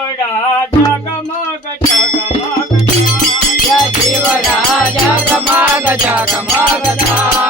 જીવડા જગમગ જગમગ જીવડા જગમગ જગમગ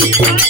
Thank you.